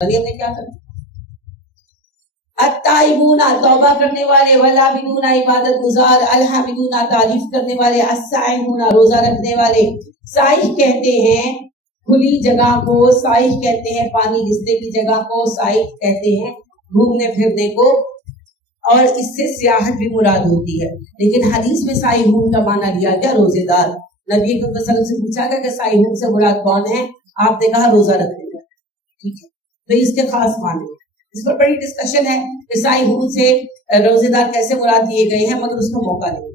ہم نے کیا کرنا؟ التائبون توبہ کرنے والے، والعابدون عبادت گزار، الحامدون تعریف کرنے والے، السائحون روزہ رکھنے والے۔ سائح کہتے ہیں کھلی جگہ کو، سائح کہتے ہیں پانی رسنے کی جگہ کو، سائح کہتے ہیں گھومنے پھرنے کو، اور اس سے سیاحت بھی مراد ہوتی ہے۔ لیکن حدیث میں سائحون کا معنی لیا گیا روزے دار۔ نبی صلی اللہ علیہ وسلم سے پوچھا گیا کہ سائحون سے مراد کون ہے؟ آپ نے کہا روزہ رکھنے والے۔ ٹھیک ہے، تو اس کے خاص معنی ہے۔ اس پر بڑی ڈسکشن ہے کہ سائحون سے روزے دار کیسے مراد دیے گئے ہیں، مگر اس کا موقع نہیں۔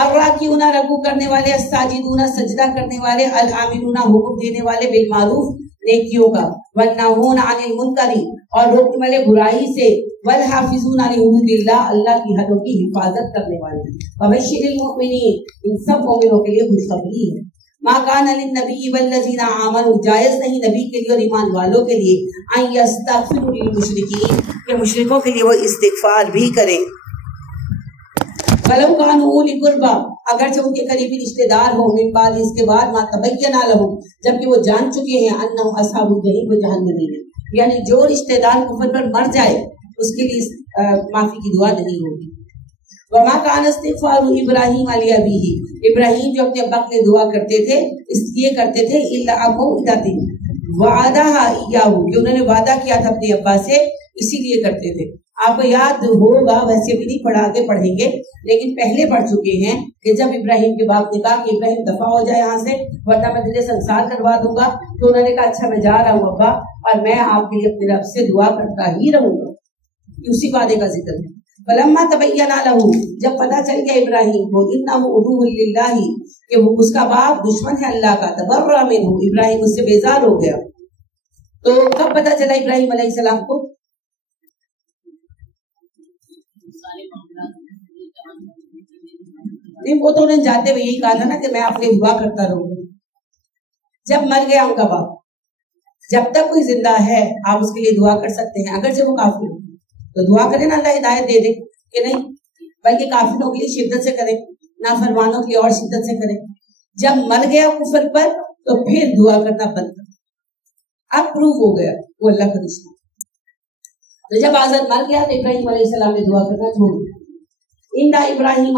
الراکعون رکوع کرنے والے، الساجدون سجدہ کرنے والے، العاملون حکم دینے والے بالمعروف نیکیوں کا، والناہون عن المنکر اور روکنے والے برائی سے، والحافظون لحدود اللہ اللہ کی حدوں کی حفاظت کرنے والے۔ وبشر المؤمنین ان سب مومنوں کے لیے خوشخبری ہے۔ ما کان للنبی والذین آمنوا جائز نہیں نبی کے لیے اور ایمان والوں کے لیے ان یستغفروا للمشرکین کہ مشرکوں کے لیے وہ استغفار بھی کریں۔ ولو کانوا اولی قربی اگرچہ ان کے قریبی رشتہ دار ہوں، من بعد اس کے بعد ما تبین لهم جبکہ وہ جان چکے ہیں انہم اصحاب الجحیم وہ جہنمی ہیں، یعنی جو رشتہ دار کفر پر مر جائے اس کے لیے معافی کی دعا نہیں ہوگی۔ وما کان استغفار ابراہیم علی ابیہ ابراہیم جو اپنے ابا کے لیے دعا کرتے تھے اس لیے کرتے تھے الا موعدۃ وعدہا ایاہ کہ انہوں نے وعدہ کیا تھا اپنے ابا سے، اسی لیے کرتے تھے۔ آپ کو یاد ہوگا، ویسے بھی نہیں پڑھا کے پڑھیں گے لیکن پہلے پڑھ چکے ہیں کہ جب ابراہیم کے باپ نے کہا کہ ابراہیم دفع ہو جائے یہاں سے ورنہ میں تجھے سنسار کروا دوں گا، تو انہوں نے کہا اچھا میں جا رہا ہوں ابا اور میں آپ کے لیے اپنے رب سے دعا کرتا ہی رہوں گا۔ اسی وعدے کا ذکر ہے۔ فلما تبین لہ جب پتہ چل گیا ابراہیم کو انہ عدو للہ کہ وہ اس کا باپ دشمن ہے اللہ کا، تبرأ منہ ابراہیم اس سے بیزار ہو گیا۔ تو کب پتہ چلا ابراہیم علیہ السلام کو؟ نہیں، وہ تو انہیں جاتے ہوئے یہی کہا تھا نا کہ میں اپنے دعا کرتا رہوں گا۔ جب مر گیا ان کا باپ، جب تک کوئی زندہ ہے آپ اس کے لیے دعا کر سکتے ہیں، اگرچہ وہ کافر ہو تو دعا کریں نا اللہ ہدایت دے دے کہ نہیں، بلکہ کافروں کے لیے شدت سے کریں، نافرمانوں کے لیے اور شدت سے کریں۔ جب مر گیا کفر پر تو پھر دعا کرنا بند کر، اب پروف ہو گیا وہ اللہ کا دشمن۔ تو جب آزاد مر گیا تو ابراہیم علیہ السلام نے دعا کرنا چھوڑ دیا۔ ان ابراہیم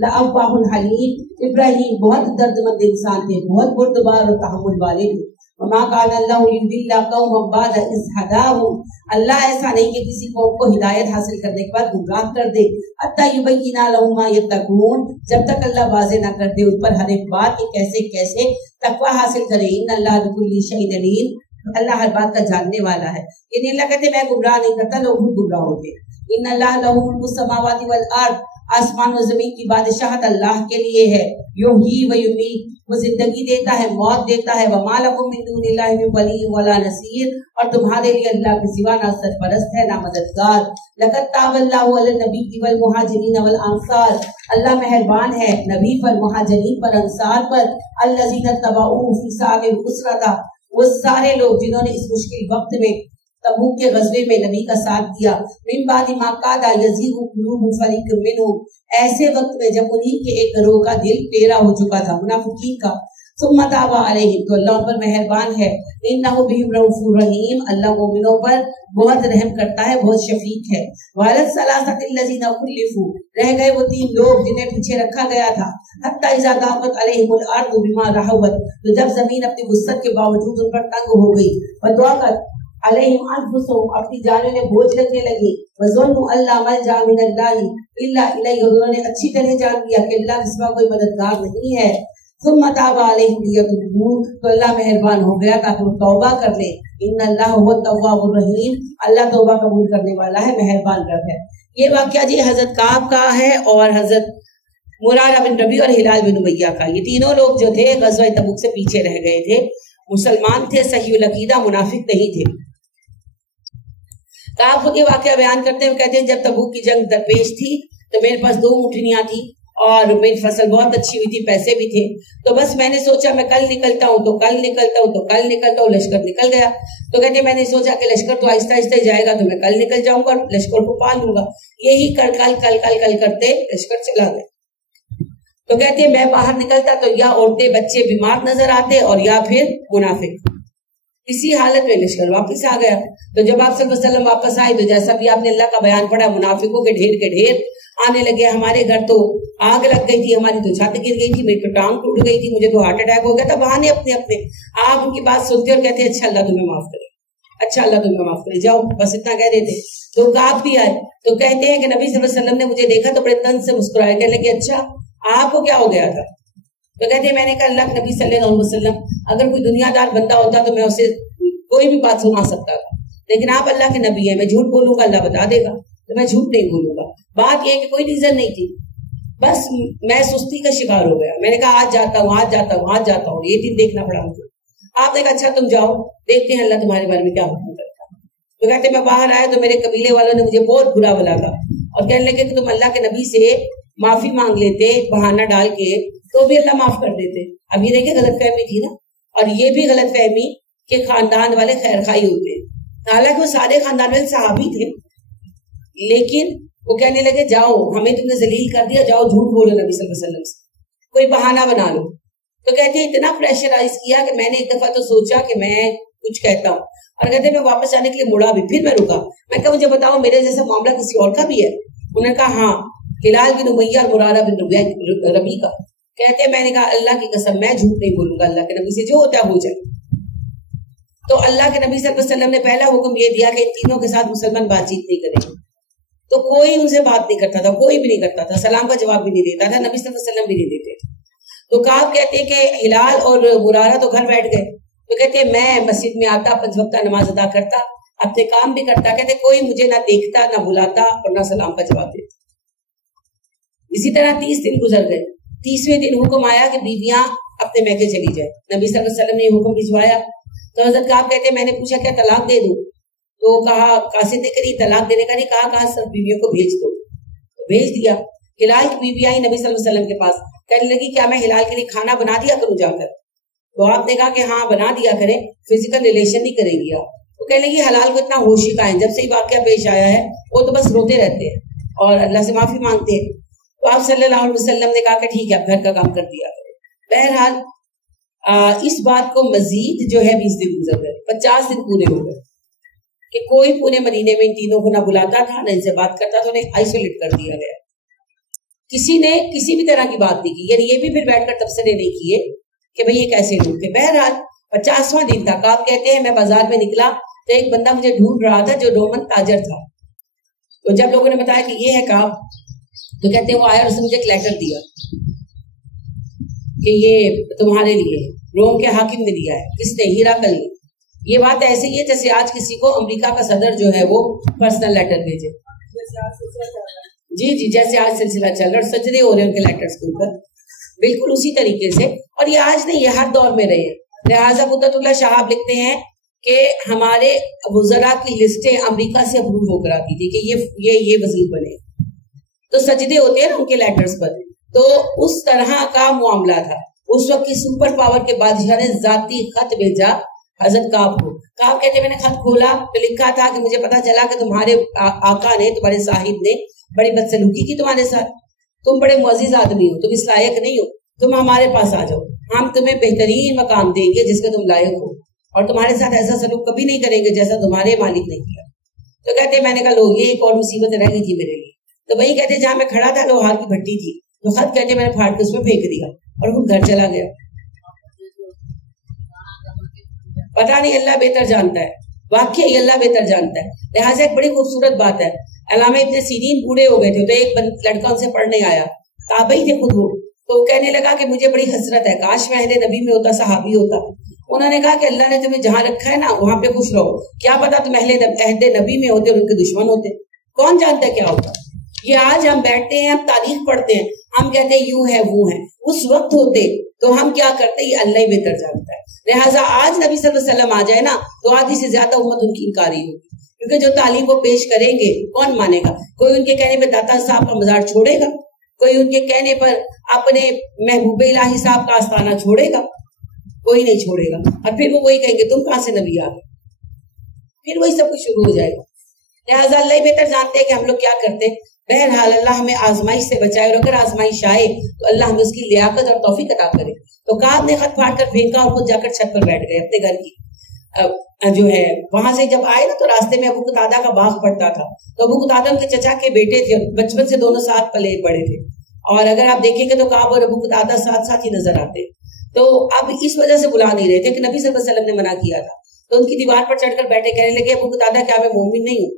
لأوّاہ حلیم ابراہیم بہت درد مند انسان تھے، بہت بردبار اور تحمل والے تھے۔ وما کان اللہ لیضل قوما بعد اذ ھداھم اللہ ایسا نہیں کہ کسی قوم کو ہدایت حاصل کرنے کے بعد گمراہ کر دے، حتی یبین لہم ما یتقون جب تک اللہ واضح نہ کر دے ان پر ہر ایک بات کہ کیسے کیسے تقوی حاصل کرے۔ ان اللہ بکل شیء علیم اللہ ہر بات کا جاننے والا ہے۔ یعنی اللہ کہتے میں گمراہ نہیں کرتا، لوگ خود گمراہ ہوتے ہیں۔ ان اللہ لہ ملک السماوات والارض آسمان و زمین کی بادشاہت اللہ کے لیے ہے۔ یحیی و یمیت وہ زندگی دیتا ہے، موت دیتا ہے۔ وما لکم من دون اللہ من ولی ولا نصیر اور تمہارے لیے اللہ کے سوا نہ سرپرست ہے نہ مددگار۔ لقد تاب اللہ علی النبی والمہاجرین والانصار اللہ مہربان ہے نبی پر، مہاجرین پر، انصار پر۔ الذین اتبعوہ فی ساعۃ العسرۃ وہ سارے لوگ جنہوں نے اس مشکل وقت میں تبوک کے غزوے میں نبی کا ساتھ دیا۔ من بعد ما کاد یزیغ قلوب فریق منہم ایسے وقت میں جب انہی کے ایک گروہ کا دل ٹیڑھا ہو چکا تھا، منافقین کا۔ ثم تاب علیہم تو اللہ ان پر مہربان ہے۔ انہ بہم رؤوف رحیم اللہ مومنوں پر بہت رحم کرتا ہے، بہت شفیق ہے۔ وعلی الثلاثۃ الذین خلفوا رہ گئے وہ تین لوگ جنہیں پیچھے رکھا گیا تھا۔ حتی اذا ضاقت علیہم الارض بما رحبت تو جب زمین اپنی وسعت کے باوجود ان پر تنگ ہو گئی، وضاقت علیہم انفسہم اپنی جانوں نے بوجھ لگنے لگی، وظنوا ان لا ملجا من اللہ الا الیہ انہوں نے اچھی طرح جان لیا کہ اللہ کے سوا کوئی مددگار نہیں ہے۔ ثم تاب علیہم لیتوبوا تو اللہ مہربان ہو گیا تاکہ وہ توبہ کر لیں۔ ان اللہ هو التواب الرحیم اللہ توبہ قبول کرنے والا ہے، مہربان رب ہے۔ یہ واقعہ جی حضرت کعب کا ہے اور حضرت مرارہ بن ربیع اور ہلال بن امیہ کا۔ یہ تینوں لوگ جو تھے غزوہ تبوک سے پیچھے رہ گئے تھے، مسلمان تھے، صحیح العقیدہ، منافق نہیں تھے۔ کعب خود یہ واقعہ بیان کرتے ہوئے کہتے ہیں جب تبوک کی جنگ درپیش تھی تو میرے پاس 2 مٹھنیاں تھی اور میری فصل بہت اچھی ہوئی تھی، پیسے بھی تھے، تو بس میں نے سوچا میں کل نکلتا ہوں تو کل نکلتا ہوں تو کل نکلتا ہوں، لشکر نکل گیا۔ تو کہتے میں نے سوچا کہ لشکر تو آہستہ آہستہ جائے گا تو میں کل نکل جاؤں گا اور لشکر کو پال لوں گا، یہی کل کرتے لشکر چلا گیا۔ تو کہتے ہیں میں باہر نکلتا تو یا عورتیں بچے بیمار نظر آتے اور یا پھر منافق۔ इसी हालत में लश्कर वापस आ गया। तो जब आप सल्लल्लाहु अलैहि वसल्लम वापस आए तो जैसा भी आपने अल्लाह का बयान पढ़ा, मुनाफिकों के ढेर आने लगे। हमारे घर तो आग लग गई थी, हमारी तो छत गिर गई थी, मेरी तो टांग टूट गई थी, मुझे तो हार्ट अटैक हो गया था। बहाने अपने अपने। आप उनकी बात सुनते और कहते अच्छा अल्लाह तुम्हें माफ करे, अच्छा अल्लाह तुम्हें माफ करे, जाओ, बस इतना कह देते। तो काब भी आए तो कहते हैं कि नबी सल्लल्लाहु अलैहि वसल्लम ने मुझे देखा तो बड़े तन से मुस्कुराए, कहने लगे अच्छा आपको क्या हो गया था? तो कहते हैं मैंने कहा अल्लाह के नबी सल्लल्लाहु अलैहि वसल्लम अगर कोई दुनियादार बंदा होता तो मैं उसे कोई भी बात सुना सकता था, लेकिन आप अल्लाह के नबी हैं, मैं झूठ बोलूंगा अल्लाह बता देगा, तो मैं झूठ नहीं बोलूंगा। बात यह कि कोई रीजन नहीं थी, बस मैं सुस्ती का शिकार हो गया। मैंने कहा आज जाता हूँ, आज जाता हूँ, आज जाता हूँ, ये दिन देखना पड़ा मुझे। आपने कहा अच्छा तुम जाओ, देखते हैं अल्लाह तुम्हारे बारे में क्या हुक्म करता है। तो कहते मैं बाहर आया तो मेरे कबीले वालों ने मुझे बहुत बुरा बोला था और कहने लगे कि तुम अल्लाह के नबी से माफी मांग लेते बहाना डाल के तो भी अल्लाह माफ कर देते। अब ये देखिए गलतफहमी थी ना, और ये भी गलतफहमी के खानदान वाले खैर खाई होते हैं, हालांकि वो सारे खानदान वाले सहाबी थे, लेकिन वो कहने लगे जाओ हमें तुमने जलील कर दिया, जाओ झूठ बोलो नबी सल्लल्लाहु अलैहि वसल्लम से, कोई बहाना बना लो। तो कहते हैं इतना प्रेशराइज किया कि मैंने एक दफा तो सोचा कि मैं कुछ कहता हूँ, और कहते मैं वापस आने के लिए मुड़ा भी, फिर मैं रुका। मैं कहा मुझे बताओ मेरे जैसा मामला किसी और का भी है? उन्होंने कहा हाँ, हिलाल बिन उमैया और मुरारा बिन रबी का। कहते हैं मैंने कहा अल्लाह की कसम मैं झूठ नहीं बोलूंगा, अल्लाह के नबी से जो होता है हो जाए। तो अल्लाह के नबी सल्लल्लाहु अलैहि वसल्लम ने पहला हुक्म ये दिया कि इन तीनों के साथ मुसलमान बातचीत नहीं करेंगे। तो कोई उनसे बात नहीं करता था, कोई भी नहीं करता था, सलाम का जवाब भी नहीं देता था, नबी सल्लल्लाहु अलैहि वसल्लम भी नहीं देते थे। तो काब कहते हैं कि हिलाल और मुरारा तो घर बैठ गए, तो कहते हैं मैं मस्जिद में आता, 5 वक्त नमाज अदा करता, अपने काम भी करता, कहते कोई मुझे ना देखता ना बुलाता और ना सलाम का जवाब देता। इसी तरह 30 दिन गुजर गए। 30वें दिन हुक्म आया कि बीवियां अपने मैके चली जाए। नबी सल्लल्लाहु अलैहि वसल्लम ने हुक्म भिजवाया। तो हजरत काब कहते हैं मैंने पूछा क्या तलाक दे दूं? तो कहा कासिद ने करी तलाक देने का नहीं कहा सब बीवियों को भेज दो। तो भेज दिया। हिलाल की बीवी आई नबी सल्लल्लाहु अलैहि वसल्लम के पास, कहने लगी क्या मैं हिलाल के लिए खाना बना दिया करूं जाकर? तो आपने कहा कि हाँ बना दिया करें, फिजिकल रिलेशन नहीं करेंगी आप। तो कहने लगी हलाल को इतना होश ही का है, जब से ही वाकया पेश आया है वो तो बस रोते रहते हैं और अल्लाह से माफी मांगते हैं। तो आप सल्लल्लाहु अलैहि वसल्लम ने कहा कि ठीक है आप घर का काम कर दिया करें। बहरहाल इस बात को मजीद जो है 20 दिन गुजर गए, 50 दिन पूरे हो गए कि कोई पूरे महीने में इन तीनों को ना बुलाता था ना इनसे बात करता था, उन्हें आइसोलेट कर दिया गया। किसी ने किसी भी तरह की बात नहीं की, यानी ये भी फिर बैठकर तबसरे नहीं किए कि भाई ये कैसे लोग थे। बहरहाल 50वां दिन था। काब कहते हैं मैं बाजार में निकला तो एक बंदा मुझे ढूंढ रहा था जो रोमन ताजर था। तो जब लोगों ने बताया कि ये है काब, तो कहते हैं वो आया और उसने मुझे एक लेटर दिया कि ये तुम्हारे लिए रोम के हाकिम ने दिया है। किसने? हिराकल ने। ये बात ऐसी है जैसे आज किसी को अमेरिका का सदर जो है वो पर्सनल लेटर भेजे। जी जी, जैसे आज सिलसिला चल रहा है, सजदे हो रहे हैं उनके लेटर्स के ऊपर, बिल्कुल उसी तरीके से। और ये आज नहीं, ये हर दौर में रहे हैं। लिहाजा कुद्दतुल्लाह शाहाब लिखते हैं कि हमारे वज़रा की लिस्टें अमेरिका से अप्रूव होकर आती थी कि ये वजीर बने, तो सजदे होते हैं ना उनके लेटर्स पर। तो उस तरह का मामला था। उस वक्त की सुपर पावर के बादशाह ने जाती खत भेजा हजरत काब को। काब कहते मैंने खत खोला तो लिखा था कि मुझे पता चला कि तुम्हारे आका ने, तुम्हारे साहिब ने बड़ी बदसलूकी की तुम्हारे साथ, तुम बड़े मुअज़्ज़िज़ आदमी हो, तुम इस लायक नहीं हो, तुम हमारे पास आ जाओ, हम तुम्हें बेहतरीन मकाम देंगे जिसके तुम लायक हो, और तुम्हारे साथ ऐसा सलूक कभी नहीं करेंगे जैसा तुम्हारे मालिक ने किया। तो कहते मैंने कहा लो ये एक और मुसीबत रह गई थी मेरे लिए। तो वही कहते जहां मैं खड़ा था लोहार की भट्टी थी, तो खत कहते मैंने फाड़ के उसमें फेंक दिया और खुद घर चला गया। पता नहीं, अल्लाह बेहतर जानता है, वाकई अल्लाह बेहतर जानता है। लिहाजा एक बड़ी खूबसूरत बात है, अल्लामा इब्न सीरीन बूढ़े हो गए थे, तो एक लड़का उनसे पढ़ने आया, ताबई थे खुद वो, तो कहने लगा कि मुझे बड़ी हसरत है, काश मैं अहद नबी में होता, सहाबी होता। उन्होंने कहा कि अल्लाह ने तुम्हें जहां रखा है ना वहां पे खुश रहो, क्या पता तुम अहद नबी में होते और उनके दुश्मन होते, कौन जानता है क्या होता। ये आज हम बैठते हैं, हम तारीख पढ़ते हैं, हम कहते हैं यूं है वो है, उस वक्त होते तो हम क्या करते, ये अल्लाह ही बेहतर जानता है। लिहाजा आज नबी सल्लल्लाहु अलैहि वसल्लम आ जाए ना तो आधी से ज्यादा उम्मत उनकी इनकारी होगी, क्योंकि जो तालीम वो पेश करेंगे कौन मानेगा। कोई उनके कहने पर दाता साहब का मजार छोड़ेगा, कोई उनके कहने पर अपने महबूब इलाही साहब का आस्थाना छोड़ेगा, कोई नहीं छोड़ेगा। और फिर वो वही कहेंगे तुम कहां से नबी आ गए, फिर वही सब कुछ शुरू हो जाएगा। लिहाजा अल्लाह बेहतर जानते हैं कि हम लोग क्या करते हैं। बहरहाल अल्लाह हमें आजमाइश से बचाए, और अगर आजमाइश आए तो अल्लाह हमें उसकी लियाकत और तौफीक अता करे। तो काब ने खत फाड़ कर फेंका और खुद जाकर छत पर बैठ गए अपने घर की। जो है वहां से जब आए ना तो रास्ते में अबू कतादा का बाग पड़ता था, तो अबू कतादा उनके चचा के बेटे थे, बचपन से दोनों साथ पले बड़े थे, और अगर आप देखेंगे तो काब और अबू कतादा साथ साथ ही नजर आते। तो अब इस वजह से बुला नहीं रहे थे कि नबी सल्लल्लाहु अलैहि वसल्लम ने मना किया था। तो उनकी दीवार पर चढ़कर बैठे, कहने लगे अबू कतादा क्या मैं मोमिन नहीं हूँ?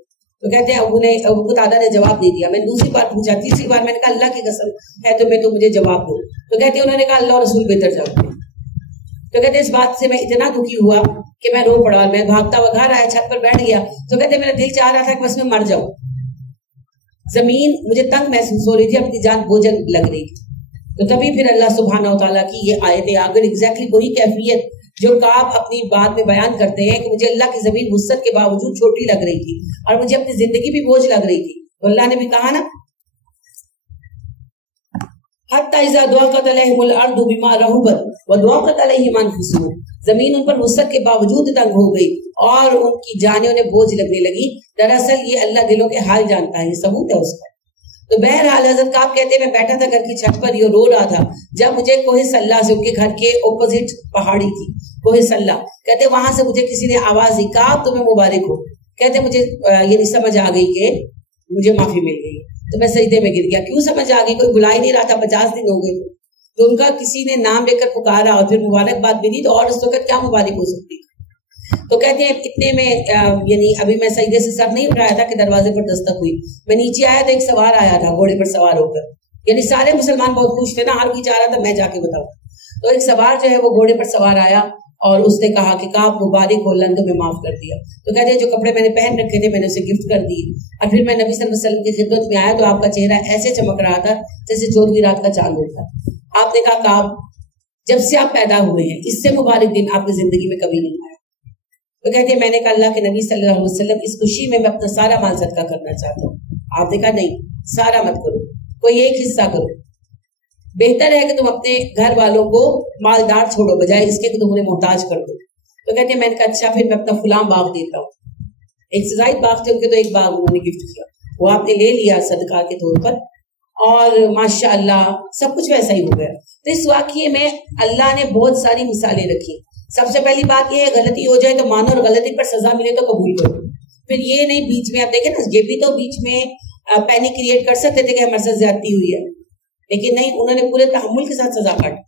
तो कहते हैं अबू कतादा ने जवाब नहीं दिया। मैंने दूसरी बार पूछा, तीसरी बार मैंने कहा अल्लाह की कसम है तुम्हें तो मुझे जवाब दो। तो कहते हैं उन्होंने कहा अल्लाह और रसूल बेहतर जानते हैं। तो कहते इस बात से मैं इतना दुखी हुआ कि मैं रो पड़ा, मैं भागता हुआ घर आया, छत पर बैठ गया। तो कहते मेरा दिल चाह रहा था कि बस मैं मर जाऊं, जमीन मुझे तंग महसूस हो रही थी, अपनी जान बोझल लग रही थी। तो तभी फिर अल्लाह सुब्हानहू व तआला की ये आयतें आ गई, एग्जैक्टली वही कैफियत जो काब अपनी बात में बयान करते हैं कि मुझे अल्लाह की जमीन वुसअत के बावजूद छोटी लग रही थी और मुझे अपनी जिंदगी भी बोझ लग रही थी। तो अल्लाह ने भी कहा ना, हत्ता इज़ा दुअक़त अलैहिमुल अर्दु बिमा रहुबत व दुअक़त अलैहिम अनफुसुहुम, जमीन उन पर वुसअत के बावजूद तंग हो गई और उनकी जानें उन्हें बोझ लगने लगी। दरअसल ये अल्लाह दिलों के हाल जानता है, ये सबूत है उसका। तो बहरहाल हजरत काब कहते हैं मैं बैठा था घर की छत पर, ये रो रहा था, जब मुझे कोहे सल्ला से, उनके घर के ऑपोजिट पहाड़ी थी कोहे सल्ला, कहते वहां से मुझे किसी ने आवाज दी, काब तुम्हें मुबारक हो। कहते मुझे ये समझ आ गई कि मुझे माफी मिल गई, तो मैं सजदे में गिर गया। क्यों समझ आ गई? कोई बुला ही नहीं रहा था, 50 दिन हो गए। तो उनका किसी ने नाम लेकर पुकारा और फिर मुबारकबाद मिली, तो और उस वक्त क्या मुबारक हो सकती। तो कहते हैं इतने में यानी अभी मैं सजदे से सर नहीं उठाया था कि दरवाजे पर दस्तक हुई। मैं नीचे आया तो एक सवार आया था घोड़े पर सवार होकर, यानी सारे मुसलमान बहुत खुश थे ना, हर कोई चाह रहा था मैं जाके बताऊं। तो एक सवार जो है वो घोड़े पर सवार आया और उसने कहा कि काब मुबारक हो, अल्लाह ने तुम्हें माफ कर दिया। तो कहते हैं जो कपड़े मैंने पहन रखे थे मैंने उसे गिफ्ट कर दिए, और फिर मैं नबी सल्लल्लाहु अलैहि वसल्लम की खिदमत में आया तो आपका चेहरा ऐसे चमक रहा था जैसे 14वीं रात का चांद होता। आपने कहा काब जब से आप पैदा हुए हैं इससे मुबारक दिन आपकी जिंदगी में कभी नहीं आया। तो कहते हैं मैंने कहा अल्लाह के नबी सल्लल्लाहु अलैहि वसल्लम इस खुशी में मैं अपना सारा माल सदका करना चाहता हूँ। आपने कहा नहीं, सारा मत करो, कोई एक हिस्सा करो, बेहतर है कि तुम अपने घर वालों को मालदार छोड़ो बजाय इसके कि तुम उन्हें मोहताज कर दो। तो कहते हैं मैंने कहा अच्छा फिर मैं अपना फुलाम बाग देता हूँ। एक सजाइद बाग थे उनके, तो एक बाग उन्होंने गिफ्ट किया, वो आपने ले लिया सदका के तौर पर, और माशाअल्लाह सब कुछ वैसा ही हो गया। तो इस वाकये में अल्लाह ने बहुत सारी मिसालें रखी। सबसे पहली बात यह है गलती हो जाए तो मानो और गलती पर सजा मिले तो कबूल करो। फिर ये नहीं बीच में आप देखें ना, ये भी तो बीच में पैनिक क्रिएट कर सकते थे कि हमारे साथ ज्यादती हुई है, लेकिन नहीं, उन्होंने पूरे तहम्मुल के साथ सजा काटी।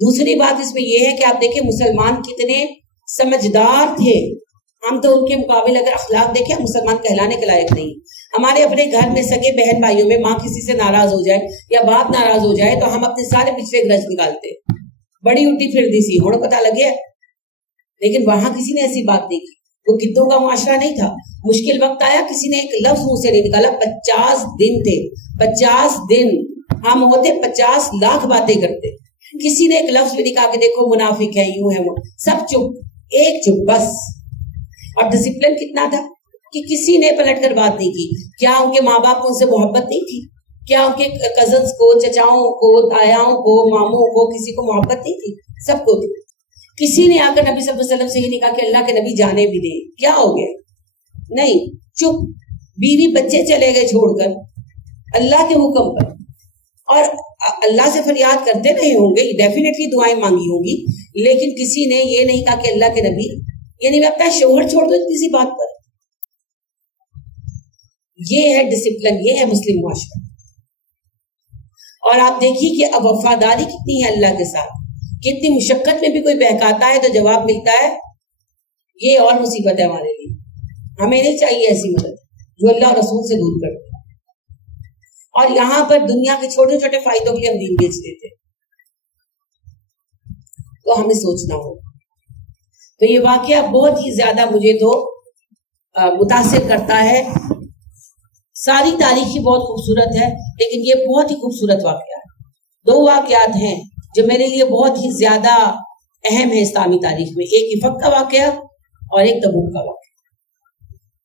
दूसरी बात इसमें यह है कि आप देखें मुसलमान कितने समझदार थे, हम तो उनके मुकाबले अगर अखलाक देखें मुसलमान कहलाने के लायक नहीं। हमारे अपने घर में सगे बहन भाइयों में माँ किसी से नाराज हो जाए या बाप नाराज हो जाए तो हम अपने सारे पिछले ग्रज निकालते, बड़ी उल्टी फिरदी सी होने पता लगे, लेकिन वहां किसी ने ऐसी बात नहीं की। वो गिद्धों का मुआशरा नहीं था। मुश्किल वक्त आया, किसी ने एक लफ्ज मुंह से नहीं निकाला। 50 दिन थे, 50 दिन हम होते 50 लाख बातें करते, किसी ने एक लफ्ज भी नहीं कहा कि देखो मुनाफिक है, यूं है वो, सब चुप, एक चुप बस। और डिसिप्लिन कितना था कि किसी ने पलट कर बात नहीं की। क्या उनके माँ बाप को उनसे मोहब्बत नहीं थी? क्या उनके कजन्स को, चचाओं को, तायाओं को, मामों को किसी को मोहब्बत नहीं थी? सबको थी। किसी ने आकर नबी सल्लल्लाहु अलैहि वसल्लम से ये नहीं कहा कि अल्लाह के नबी जाने भी दे, क्या हो गया? नहीं, चुप। बीवी बच्चे चले गए छोड़कर अल्लाह के हुक्म पर, और अल्लाह से फरियाद करते रहे होंगे, डेफिनेटली दुआएं मांगी होंगी, लेकिन किसी ने ये नहीं कहा कि अल्लाह के नबी, यानी मैं अपना शोहर छोड़ दो किसी बात पर। ये है डिसिप्लिन, ये है मुस्लिम मुआशरा। और आप देखिए कि अब वफादारी कितनी है अल्लाह के साथ, कितनी मुशक्कत में भी कोई बहकाता है तो जवाब मिलता है। ये और मुसीबत है हमारे लिए, हमें नहीं चाहिए ऐसी मदद जो अल्लाह और रसूल से दूर करती। और यहां पर दुनिया के छोटे छोटे फायदों के लिए हम दीन बेच देते, तो हमें सोचना होगा। तो ये वाकया बहुत ही ज्यादा मुझे तो मुतासिर करता है। सारी तारीखी बहुत खूबसूरत है, लेकिन ये बहुत ही खूबसूरत वाकया है। 2 वाकयात हैं जो मेरे लिए बहुत ही ज्यादा अहम है इस्लामी तारीख में, एक इफक का वाकया और एक तबूक का वाकया।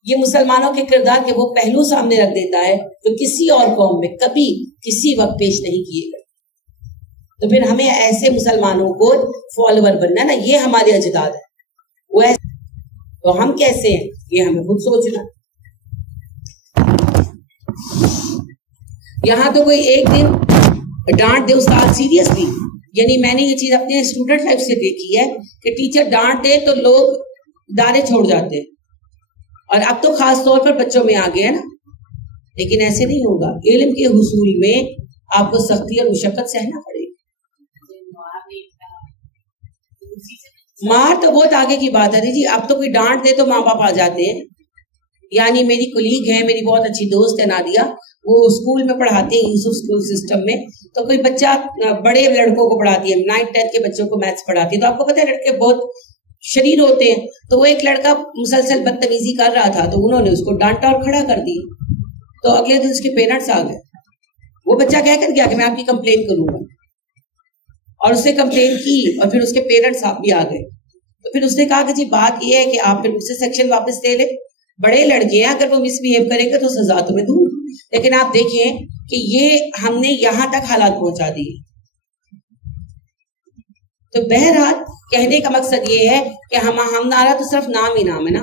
ये मुसलमानों के किरदार के वो पहलू सामने रख देता है जो किसी और कौम में कभी किसी वक्त पेश नहीं किए गए। तो फिर हमें ऐसे मुसलमानों को फॉलोवर बनना ना, ये हमारे अजदाद है, वो ऐसे, तो हम कैसे हैं ये हमें खुद सोचना। यहाँ तो कोई एक दिन डांट दे उस्ताद सीरियसली, यानी मैंने ये चीज अपने स्टूडेंट लाइफ से देखी है कि टीचर डांट दे तो लोग ادارے چھوڑ جاتے ہیں. اور اب تو خاص طور پر بچوں میں آ گیا ہے نا. لیکن ایسے نہیں ہوگا. علم کے حصول میں آپ کو سختی اور مشقت سہنا پڑے گی. مار تو بہت آگے کی بات ہے جی. اب تو کوئی ڈانٹ دے تو ماں باپ آ جاتے ہیں. یعنی میری کولیگ ہے, میری بہت اچھی دوست ہے نادیہ, وہ اسکول میں پڑھاتے ہیں یوسف اسکول سسٹم میں. تو کوئی بچہ بڑے لڑکوں کو پڑھاتی ہے, 9th-10th کے بچوں کو میتھس پڑھاتی ہے. تو آپ کو پتہ ہے لڑکے بہت شریر ہوتے ہیں. تو وہ ایک لڑکا مسلسل بدتمیزی کر رہا تھا, تو انہوں نے اس کو ڈانٹا اور کھڑا کر دی. تو اگلے دن اس کے پیرنٹس آ گئے. وہ بچہ کہہ کر گیا کہ میں آپ کی کمپلین کروں گا, اور اس نے کمپلین کی, اور پھر اس کے پیرنٹس بھی آ گئے. تو پھر اس نے کہا کہ جی بات یہ ہے کہ آپ پھر مجھ سے سیکشن واپس لے لیں, بڑے لڑکے ہیں, اگر وہ مس بہیو کریں گے تو سزا تمہیں دوں. لیکن آپ دیکھیں کہ یہ ہم نے یہاں تک حالات پہنچا دیے. تو بہرحال کہنے کا مقصد یہ ہے کہ ہمارا تو صرف نام ہی نام ہے نا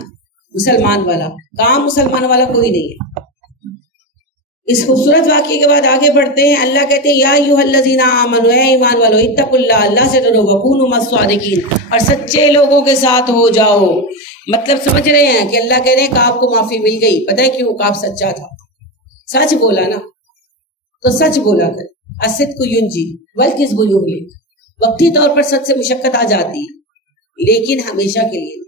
مسلمان والا, کام مسلمان والا کوئی نہیں ہے. اس خوبصورت واقعے کے بعد آگے بڑھتے ہیں. اللہ کہتے ہیں یا ایھا الذین آمنوا, اے ایمان والو, اتقوا اللہ, اللہ سے ڈرو, وکونوا مع الصادقین, اور سچے لوگوں کے ساتھ ہو جاؤ. مطلب سمجھ رہے ہیں کہ اللہ کہہ رہے ہیں کہ آپ کو معافی مل گئی. پتہ ہے کیوں؟ کہ آپ سچا تھا, سچ بولا نا. تو سچ بولا کر. الصدق ینجی والکذب یہلک. وقتی طور پر سچ سے مشقت آ جاتی ہے, لیکن ہمیشہ کے لیے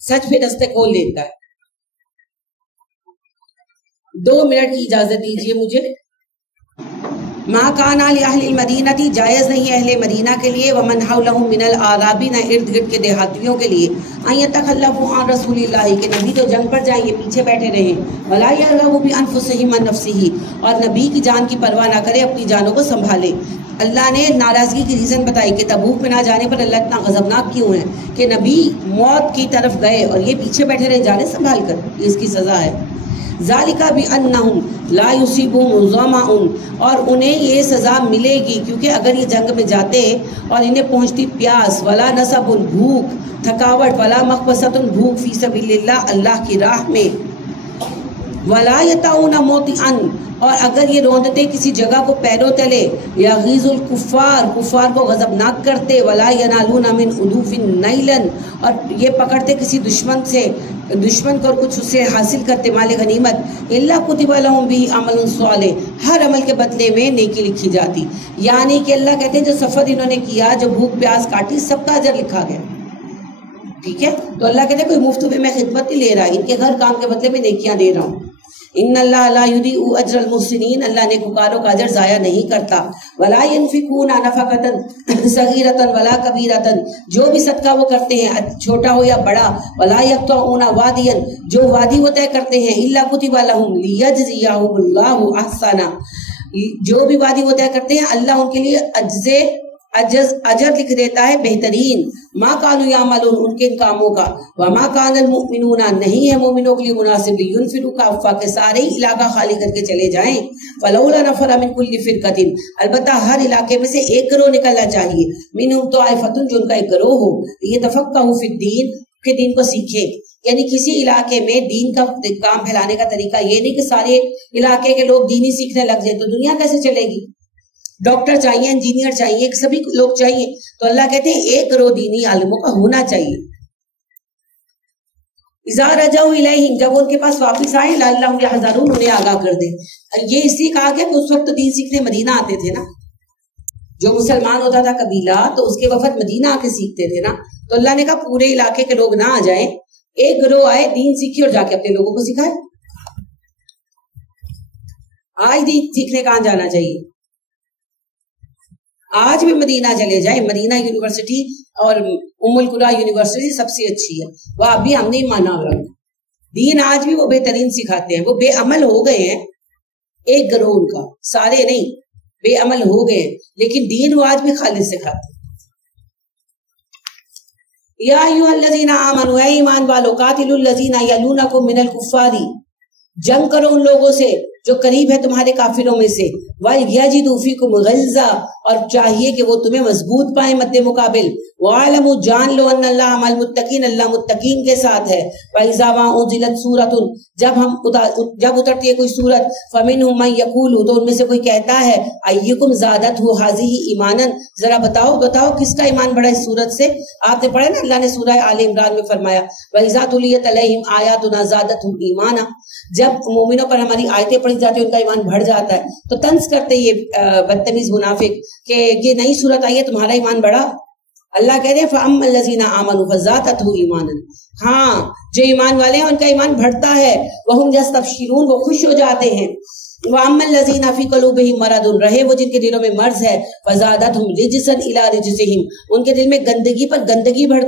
سچ پہ رستے کھول دیتا ہے. 2 منٹ کی اجازت دیجیے مجھے. ما کانا لأہل المدینہ, جائز نہیں اہل مدینہ کے لیے, ومن حولہم من الاعراب, نہ ارد گرد کے دیہاتیوں کے لیے, ان یتخلفوا عن رسول اللہ, کہ نبی تو جنگ پر جائیں, یہ پیچھے بیٹھے رہیں, ولا یرغبوا بانفسہم عن نفسہ, اور نبی کی جان کی پرواہ نہ کرے, اپنی جانوں کو سنبھالے. اللہ نے ناراضگی کی ریزن بتائی کہ تبوک میں نہ جانے پر اللہ اتنا غضبناک کیوں ہے, کہ نبی موت کی طرف گئے اور یہ پیچھے بیٹھے رہے جانے سنبھال کر. یہ اس کی سزا ہے. ذالک بانہم لا یصیبہم ظمأ, اور انہیں یہ سزا ملے گی کیونکہ اگر یہ جنگ میں جاتے اور انہیں پہنچتی پیاس, ولا نصب, بھوک, تھکاوٹ, ولا مخمصۃ, بھوک, فی سبیل اللہ, اللہ کی راہ میں, ولا یطؤون موطئا, اور اگر یہ روندتے کسی جگہ کو پیروں تلے, یغیظ الکفار, کفار کو غضبناک کرتے, ولا ینالون من عدوف نیلا, اور یہ پکڑتے کسی دشمن سے, دشمن کو کچھ اس سے حاصل کرتے مال غنیمت, الا کتب لہم بہ عمل صالح, ہر عمل کے بدلے میں نیکی لکھی جاتی. یعنی کہ اللہ کہتے ہیں جو سفر انہوں نے کیا, جو بھوک پیاس کاٹی, سب کا اجر لکھا گیا. ٹھیک ہے, تو اللہ کہتے ہیں کوئی مفت میں خدمت نہیں لے رہا, ان کے ہر کام کے بدلے میں نیکیاں دے رہا ہوں. ان اللہ لا یضیع اجر المحسنین, اللہ نیکوکاروں کا اجر ضائع نہیں کرتا. ولا ينفقون نفقة صغیرة ولا کبیرة, جو بھی صدقہ وہ کرتے ہیں چھوٹا ہو یا بڑا, ولا یقطعون وادیا, جو وادی وہ طے کرتے ہیں, الا کتب لهم لیجزیہم اللہ احسن, جو بھی وادی وہ طے کرتے ہیں اللہ ان کے لیے اجر لکھ دیتا ہے بہترین. ما کانوا یعملون, ان کے ان کاموں کا. وما کان المؤمنون, نہیں ہے مومنوں کے لیے مناسب, لینفروا کافہ, کے سارے ہی علاقہ خالی کر کے چلے جائیں. فلولا نفر من کل فرقۃ, البتہ ہر علاقے میں سے ایک گروہ نکلنا چاہیے, منہم طائفۃ, جو ان کا ایک گروہ ہو, یتفقہوا فی الدین, کہ دین کو سیکھے. یعنی کسی علاقے میں دین کا کام پھیلانے کا طریقہ یہ نہیں کہ سارے علاقے کے لوگ دین ہی سیکھنے لگ جائیں, تو دنیا کیسے چلے گی؟ ڈاکٹر چاہیے, انجینئر چاہیے, سبھی لوگ چاہیے. تو اللہ کہتے ہیں ایک گروہ دینی عالموں کا ہونا چاہیے. اذا رجعوا الیہم, جب ان کے پاس واپس آئے, لعلہم یحذرون, انہیں آگاہ کر دیں. یہ اس لیے کہا گیا کہ اس وقت تو دین سیکھنے مدینہ آتے تھے نا, جو مسلمان ہوتا تھا قبیلہ تو اس کے وفد مدینہ آ کے سیکھتے تھے نا. تو اللہ نے کہا پورے علاقے کے لوگ نہ آ جائیں, ایک گروہ آئے, دین سیکھے اور جا کے اپنے لوگوں کو سکھائے. آج دین سیکھنے کہاں جانا چاہیے؟ آج بھی مدینہ چلے جائیں, مدینہ یونیورسٹی اور ام القریٰ یونیورسٹی سب سے اچھی ہے, وہ ابھی ہم نہیں مانا رہا. دین آج بھی وہ بہترین سکھاتے ہیں. وہ بے عمل ہو گئے ہیں, ایک گروہ ان کا, سارے نہیں, بے عمل ہو گئے, لیکن دین وہ آج بھی خالص سکھاتے ہیں. یا ایھا الذین آمنوا, اے ایمان والو, قاتلوا الذین یلونکم من الکفار, جنگ کرو ان لوگوں سے جو قریب ہے تمہارے کافروں میں سے، وَلْيَجِدُوا فِيكُمْ غِلْظَةً اور چاہیے کہ وہ تمہیں مضبوط پائیں مد مقابل، وَاعْلَمُوا جان لو ان اللہ مع المتقین، اللہ متقین کے ساتھ ہے، وَإِذَا مَا أُنزِلَتْ سُورَةٌ جب اترتی ہے کوئی سورت، فَمِنْهُمْ مَن يَقُولُ تو ان میں سے کوئی کہتا ہے، أَيُّكُمْ زَادَتْهُ هَٰذِهِ إِيمَانًا ذرا بتاؤ کس کا ایمان بڑھا اس سورت سے۔ آپ نے پڑھا نا اللہ نے سورہ آل عمران میں فرمایا وَإِذَا تُلِيَتْ عَلَيْهِمْ آيَاتُنَا زَادَتْهُمْ إِيمَانًا، جب مومنوں پر ہماری آیتیں پڑھی جاتی ہیں ان کا ایمان بڑھ جاتا ہے۔ تو طنز کرتے یہ بدتمیز منافق کہ یہ نئی صورت آئی ہے تمہارا ایمان بڑھا۔ اللہ کہہ رہے ہیں فَأَمَّا الَّذِينَ آمَنُوا فَزَادَتْهُمْ إِيمَانًا، ہاں جو ایمان والے ہیں ان کا ایمان بڑھتا ہے، وَهُمْ يَسْتَبْشِرُونَ وہ خوش ہو جاتے ہیں۔ وَأَمَّا الَّذِينَ فِي قُلُوبِهِمْ مَرَضٌ رہے وہ جن کے دلوں میں مرض ہے، فَزَادَتْهُمْ رِجْسًا إِلَىٰ رِجْسِهِمْ ان کے دل میں گندگی پر گندگی بڑھ